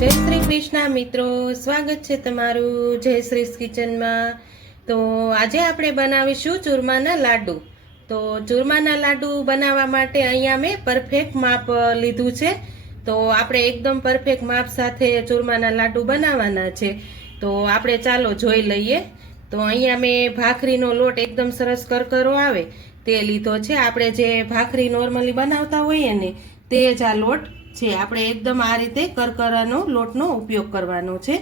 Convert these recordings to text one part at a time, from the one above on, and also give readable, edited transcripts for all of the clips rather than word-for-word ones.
જય શ્રી કૃષ્ણ મિત્રો, સ્વાગત છે તમારું જયશ્રીસ કિચનમાં। તો આજે આપણે બનાવીશું ચૂરમાના લાડુ। તો ચૂરમાના લાડુ બનાવવા માટે અહીંયા મેં પરફેક્ટ માપ લીધું છે। તો આપણે એકદમ પરફેક્ટ માપ સાથે ચૂરમાના લાડુ બનાવવાના છે। તો આપણે ચાલો જોઈ લઈએ। તો અહીંયા મેં ભાખરીનો લોટ એકદમ સરસ કરકરો આવે તે લીધો છે। આપણે જે ભાખરી નોર્મલી બનાવતા હોઈએ ને તે જ આ લોટ છે। આપણે એકદમ આ રીતે કરકરાનો લોટનો ઉપયોગ કરવાનો છે।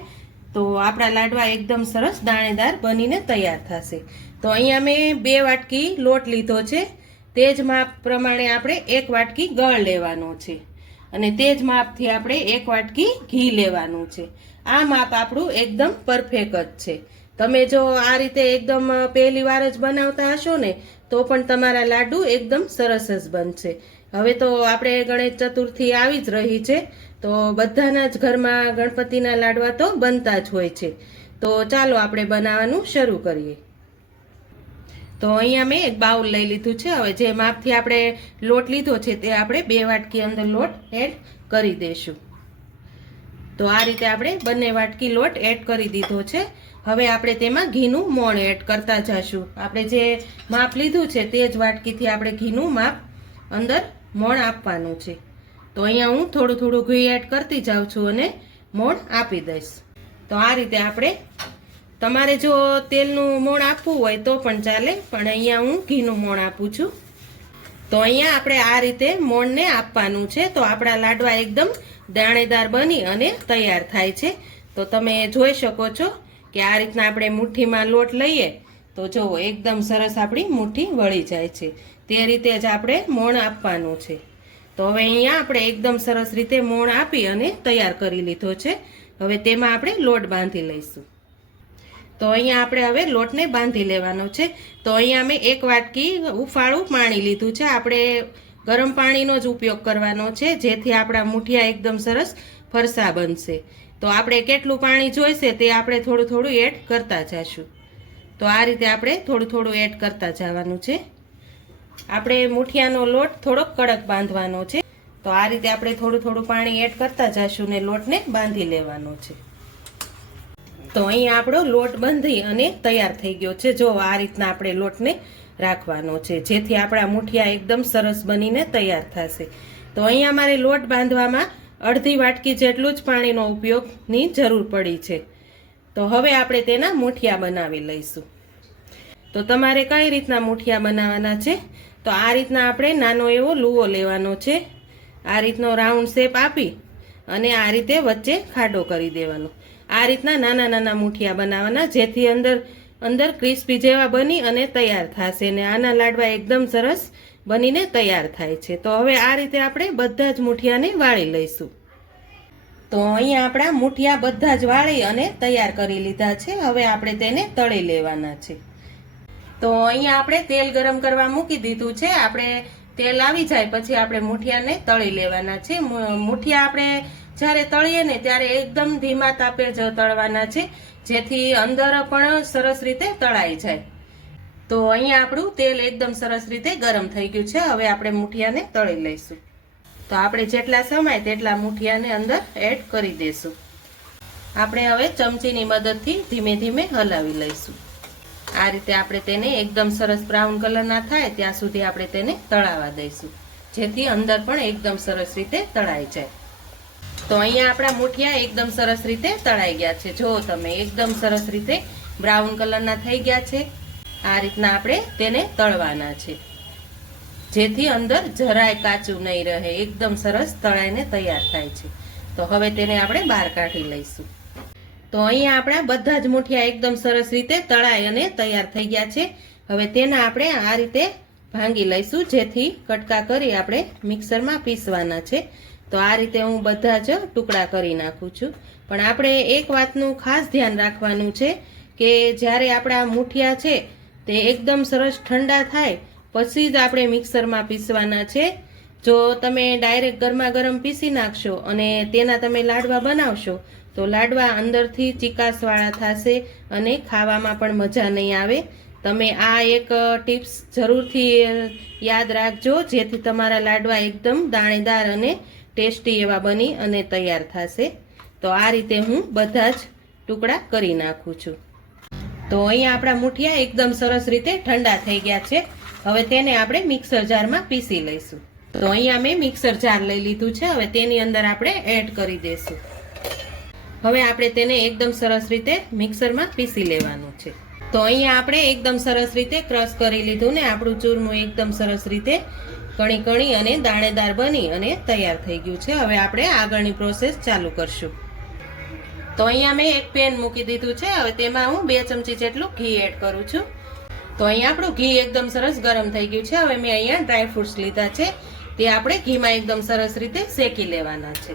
તો આપણા લાડવા એકદમ સરસ દાણેદાર બનીને તૈયાર થશે। તો અહીંયા મેં 2 વાટકી લોટ લીધો છે। તે જ માપ પ્રમાણે આપણે 1 વાટકી ગળ લેવાનો છે અને તે જ માપથી આપણે 1 વાટકી ઘી લેવાનું છે। આ માપ આપણું એકદમ પરફેક્ટ જ છે। તમે જો આ રીતે એકદમ પહેલી વાર જ બનાવતા હશો ને તો પણ તમારા લાડુ એકદમ સરસ જ બનશે। હવે તો આપણે ગણેશ ચતુર્થી આવી જ રહી છે, તો બધાના જ ઘરમાં ગણપતિના લાડવા તો બનતા જ હોય છે। તો ચાલો આપણે બનાવવાનું શરૂ કરીએ। તો અહીંયા મેં એક બાઉલ લઈ લીધું છે। હવે જે માપથી આપણે લોટ લીધો છે તે આપણે 2 વાટકી અંદર લોટ એડ કરી દઈશું। તો આ રીતે આપણે બંને વાટકી લોટ એડ કરી દીધો છે। હવે આપણે તેમાં ઘીનું મોણ એડ કરતા જઈશું। આપણે જે માપ લીધું છે તે જ વાટકીથી આપણે ઘીનું માપ અંદર મોણ આપવાનું છે। તો અહીંયા હું થોડું થોડું ઘી એડ કરતી જાઉં છું અને મોણ આપી દઈશ। તો આ રીતે આપણે, તમારે જો તેલનું મોણ આપવું હોય તો પણ ચાલે, પણ અહીંયા હું ઘીનું મોણ આપું છું। તો અહીંયા આપણે આ રીતે મોણને આપવાનું છે। તો આપણા લાડવા એકદમ દાણેદાર બની અને તૈયાર થાય છે। તો તમે જોઈ શકો છો કે આ રીતના આપણે મુઠ્ઠીમાં લોટ લઈએ તો જુઓ એકદમ સરસ આપણી મુઠ્ઠી વળી જાય છે। તે રીતે જ આપણે મોણ આપવાનું છે। તો હવે અહીંયા આપણે એકદમ સરસ રીતે મોણ આપી અને તૈયાર કરી લીધો છે। હવે તેમાં આપણે લોટ બાંધી લઈશું। તો અહીંયા આપણે હવે લોટને બાંધી લેવાનો છે। તો અહીંયા મેં 1 વાટકી ઉફાળું પાણી લીધું છે। આપણે ગરમ પાણીનો જ ઉપયોગ કરવાનો છે, જેથી આપણા મુઠિયા એકદમ સરસ ફરસા બનશે। તો આપણે કેટલું પાણી જોઈશે તે આપણે થોડું થોડું એડ કરતા જઈશું। તો આ રીતે આપણે થોડું થોડું એડ કરતા જવાનું છે। આપણે મુઠિયાનો લોટ થોડોક કડક બાંધવાનો છે। તો આ રીતે આપણે થોડું થોડું પાણી એડ કરતા જઈશું ને લોટને બાંધી લેવાનો છે। તો અહીંયા આપણો લોટ બાંધી અને તૈયાર થઈ ગયો છે। જો આ રીતના આપણે લોટને રાખવાનો છે, જેથી આપણા મુઠિયા એકદમ સરસ બનીને તૈયાર થશે। તો અહીંયા મારે લોટ બાંધવામાં અડધી વાટકી જેટલું જ પાણીનો ઉપયોગની જરૂર પડી છે। તો હવે આપણે તેના મુઠિયા બનાવી લઈશું। તો તમારે કઈ રીતના મુઠિયા બનાવવાના છે, તો આ રીતના આપણે નાનો એવો લુવો લેવાનો છે। આ રીતનો રાઉન્ડ શેપ આપી અને આ રીતે વચ્ચે ખાડો કરી દેવાનો। આ રીતના નાના નાના મુઠિયા બનાવવાના, જેથી અંદર ક્રિસ્પી જેવા બની અને તૈયાર થશે ને આના લાડવા એકદમ સરસ બનીને તૈયાર થાય છે। તો હવે આ રીતે આપણે બધા જ મુઠિયાને વાળી લઈશું। તો અહીંયા આપણા મુઠિયા બધા જ વાળી અને તૈયાર કરી લીધા છે। હવે આપણે તેને તળી લેવાના છે। તો અહીંયા આપણે તેલ ગરમ કરવા મૂકી દીધું છે। આપણે તેલ આવી જાય પછી આપણે મુઠિયાને તળી લેવાના છે। મુઠિયા આપણે જ્યારે તળીએ ને ત્યારે એકદમ ધીમા તાપે જ તળવાના છે, જેથી અંદર પણ સરસ રીતે તળાઈ જાય। તો અહીંયા આપણું તેલ એકદમ સરસ રીતે ગરમ થઈ ગયું છે। હવે આપણે મુઠિયાને તળી લઈશું। તો આપણે જેટલા સમાય તેટલા મુઠિયાને અંદર એડ કરી દઈશું। આપણે હવે ચમચીની મદદથી ધીમે ધીમે હલાવી લઈશું। આ રીતે આપણે તેને એકદમ સરસ બ્રાઉન કલરના થાય ત્યાં સુધી આપણે તેને તળાવા દઈશું, જેથી અંદર પણ એકદમ સરસ રીતે તળાઈ જાય। તો અહીંયા આપણા મુઠિયા એકદમ સરસ રીતે તળાઈ ગયા છે। જો તમે એકદમ સરસ રીતે બ્રાઉન કલરના થઈ ગયા છે। આ રીતના આપણે તેને તળવાના છે, જેથી અંદર જરાય કાચું નહીં રહે, એકદમ સરસ તળાઈને તૈયાર થાય છે। તો હવે તેને આપણે બહાર કાઢી લઈશું। તો અહીંયા આપણા બધા જ મુઠિયા એકદમ સરસ રીતે તળાઈ અને તૈયાર થઈ ગયા છે। હવે તેના આપણે આ રીતે ભાંગી લઈશું, જેથી કટકા કરી આપણે મિક્સરમાં પીસવાના છે। તો આ રીતે હું બધા જ ટુકડા કરી નાખું છું। પણ આપણે એક વાતનું ખાસ ધ્યાન રાખવાનું છે કે જ્યારે આપણા મુઠિયા છે તે એકદમ સરસ ઠંડા થાય પછી જ આપણે મિક્સરમાં પીસવાના છે। જો તમે ડાયરેક્ટ ગરમા ગરમ પીસી નાખશો અને તેના તમે લાડવા બનાવશો તો લાડવા અંદરથી ચીકાસવાળા થશે અને ખાવામાં પણ મજા નહીં આવે। તમે આ એક ટિપ્સ જરૂરથી યાદ રાખજો, જેથી તમારા લાડવા એકદમ દાણેદાર અને ટેસ્ટી એવા બની અને તૈયાર થશે। તો આ રીતે હું બધા જ ટુકડા કરી નાખું છું. તો અહીંયા આપણા મુઠિયા એકદમ સરસ રીતે ઠંડા થઈ ગયા છે. હવે તેને આપણે મિક્સર જારમાં પીસી લઈશું. તો અહીંયા મેં મિક્સર જાર લઈ લીધું છે. હવે તેની અંદર આપણે એડ કરી દઈશું. હવે આપણે તેને એકદમ સરસ રીતે મિક્સરમાં પીસી લેવાનું છે. તો અહીંયા આપણે એકદમ સરસ રીતે ક્રશ કરી લીધું ને આપણું ચૂરમું એકદમ સરસ રીતે કણી કણી અને દાણેદાર બની અને તૈયાર થઈ ગયું છે. હવે આપણે આગળની પ્રોસેસ ચાલુ કરશું. તો અહીંયા મેં એક પેન મૂકી દીધું છે. હવે તેમાં હું 2 ચમચી જેટલું ઘી એડ કરું છું. તો અહીંયા આપણું ઘી એકદમ સરસ ગરમ થઈ ગયું છે. હવે મેં અહીંયા ડ્રાય ફ્રૂટ્સ લીધા છે, તે આપણે ઘીમાં એકદમ સરસ રીતે શેકી લેવાના છે.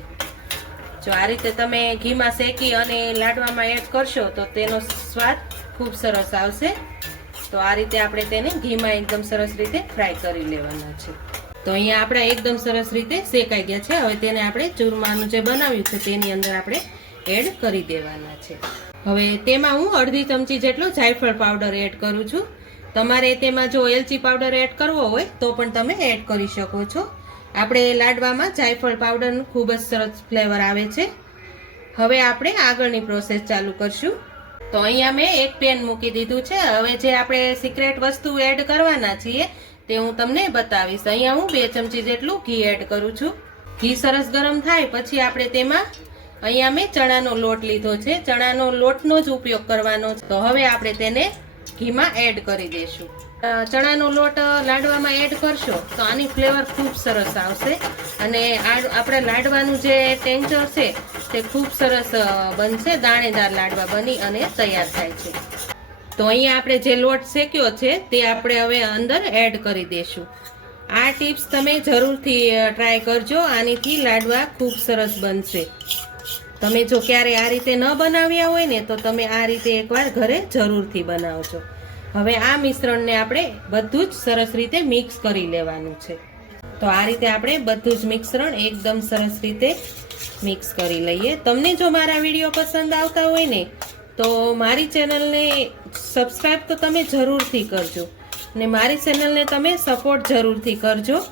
જો આ રીતે તમે ઘીમાં શેકી અને લાડવામાં એડ કરશો તો તેનો સ્વાદ ખૂબ સરસ આવશે. તો આ રીતે આપણે તેને ઘીમાં એકદમ સરસ રીતે ફ્રાય કરી લેવાના છે. તો અહીંયા આપણા એકદમ સરસ રીતે શેકાઈ ગયા છે. હવે તેને આપણે ચૂરમાનું જે બનાવ્યું છે તેની અંદર આપણે એડ કરી દેવાના છે. હવે તેમાં હું અડધી ચમચી જેટલો જાયફળ પાવડર એડ કરું છું. તમારે તેમાં જો એલચી પાવડર એડ કરવો હોય તો પણ તમે એડ કરી શકો છો. આપણે લાડવામાં જાયફળ પાવડરનું ખૂબ જ સરસ ફ્લેવર આવે છે. હવે આપણે આગળની પ્રોસેસ ચાલુ કરશું. તો અહીંયા મેં એક પેન મૂકી દીધું છે. હવે જે આપણે સિક્રેટ વસ્તુ એડ કરવાના છીએ તે હું તમને બતાવીશ. અહીંયા હું 2 ચમચી જેટલું ઘી એડ કરું છું. ઘી સરસ ગરમ થાય પછી આપણે તેમાં અહીંયા મેં ચણાનો લોટ લીધો છે. ચણાનો લોટનો જ ઉપયોગ કરવાનો છે. તો હવે આપણે તેને ઘીમાં એડ કરી દઈશું. ચણાનો લોટ લાડવામાં એડ કરશો તો આની ફ્લેવર ખૂબ સરસ આવશે અને આપણા લાડવાનું જે ટેક્સચર છે તે ખૂબ સરસ બનશે. દાણેદાર લાડવા બની અને તૈયાર થાય છે. તો અહીંયા આપણે જે લોટ શેક્યો છે તે આપણે હવે અંદર એડ કરી દઈશું. આ ટિપ્સ તમે જરૂરથી ટ્રાય કરજો. આનીથી લાડવા ખૂબ સરસ બનશે. તમે જો ક્યારે આ રીતે ન બનાવ્યા હોય ને તો તમે આ રીતે એકવાર ઘરે જરૂરથી બનાવજો. હવે આ મિશ્રણને આપણે બધું જ સરસ રીતે મિક્સ કરી લેવાનું છે. તો આ રીતે આપણે બધું જ મિશ્રણ એકદમ સરસ રીતે મિક્સ કરી લઈએ. તમને જો મારા વિડીયો પસંદ આવતા હોય ને તો મારી ચેનલને સબસ્ક્રાઈબ તો તમે જરૂરથી કરજો અને મારી ચેનલને તમે સપોર્ટ જરૂરથી કરજો.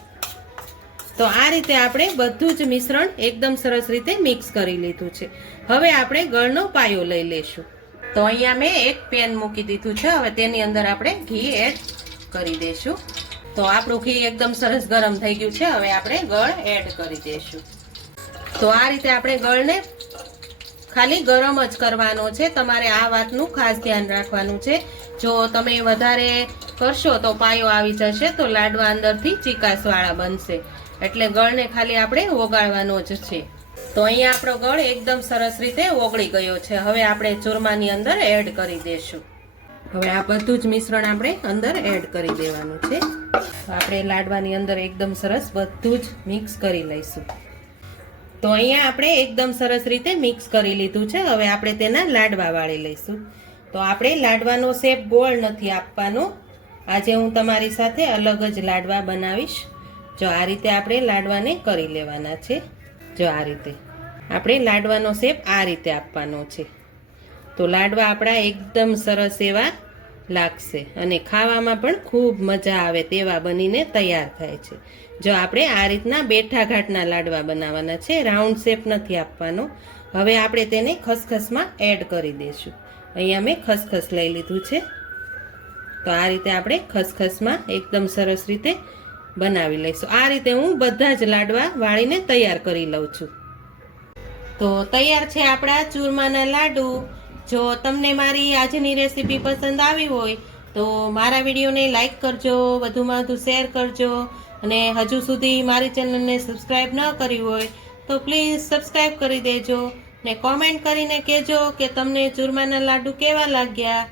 તો આ રીતે આપણે બધું જ મિશ્રણ એકદમ સરસ રીતે મિક્સ કરી લીધું છે. હવે આપણે ગળનો પાયો લઈ લેશું. તો અહીંયા મેં એક પેન મૂકી દીધું છે. હવે તેની અંદર આપણે ઘી એડ કરી દઈશું. તો આપણું ઘી એકદમ સરસ ગરમ થઈ ગયું છે. હવે આપણે ગળ એડ કરી દઈશું. તો આ રીતે આપણે ગળને ખાલી ગરમ જ કરવાનો છે. તમારે આ વાતનું ખાસ ધ્યાન રાખવાનું છે. જો તમે વધારે કરશો તો પાયો આવી જશે તો લાડવા અંદરથી ચીકાશવાળા બનશે. એટલે ગળને ખાલી આપણે ઓગાળવાનો જ છે. તો અહીંયા આપણો ગળ એકદમ સરસ રીતે ઓગળી ગયો છે. હવે આપણે ચૂરમાની અંદર એડ કરી દઈશું. હવે આ બધું જ મિશ્રણ આપણે અંદર એડ કરી દેવાનું છે. આપણે લાડવાની અંદર એકદમ સરસ બધું જ મિક્સ કરી લઈશું. તો અહીંયા આપણે એકદમ સરસ રીતે મિક્સ કરી લીધું છે. હવે આપણે તેના લાડવા વાળી લઈશું. તો આપણે લાડવાનો શેપ ગોળ નથી આપવાનો. આજે હું તમારી સાથે અલગ જ લાડવા બનાવીશ. જો આ રીતે આપણે લાડવાને કરી લેવાના છે. જો આ રીતે આપણે લાડવાનો શેપ આ રીતે આપવાનો છે. તો લાડવા આપણા એકદમ સરસ એવા લાગશે અને ખાવામાં પણ ખૂબ મજા આવે તેવા બનીને તૈયાર થાય છે. જો આપણે આ રીતના બેઠા ઘાટના લાડવા બનાવવાના છે. રાઉન્ડ શેપ નથી આપવાનો. હવે આપણે તેને ખસખસમાં એડ કરી દઈશું. અહીંયા મેં ખસખસ લઈ લીધું છે. તો આ રીતે આપણે ખસખસમાં એકદમ સરસ રીતે બનાવી લઈશું. આ રીતે હું બધા જ લાડવા વાળીને તૈયાર કરી લઉં છું. તો તૈયાર છે આપણા ચૂરમાના લાડુ. જો તમને મારી આજની રેસીપી પસંદ આવી હોય તો મારા વિડીયોને લાઈક કરજો, વધુમાં વધુ શેર કરજો અને હજુ સુધી મારી ચેનલને સબસ્ક્રાઈબ ન કરી હોય તો પ્લીઝ સબસ્ક્રાઈબ કરી દેજો ને કોમેન્ટ કરીને કહેજો કે તમને ચૂરમાના લાડુ કેવા લાગ્યા.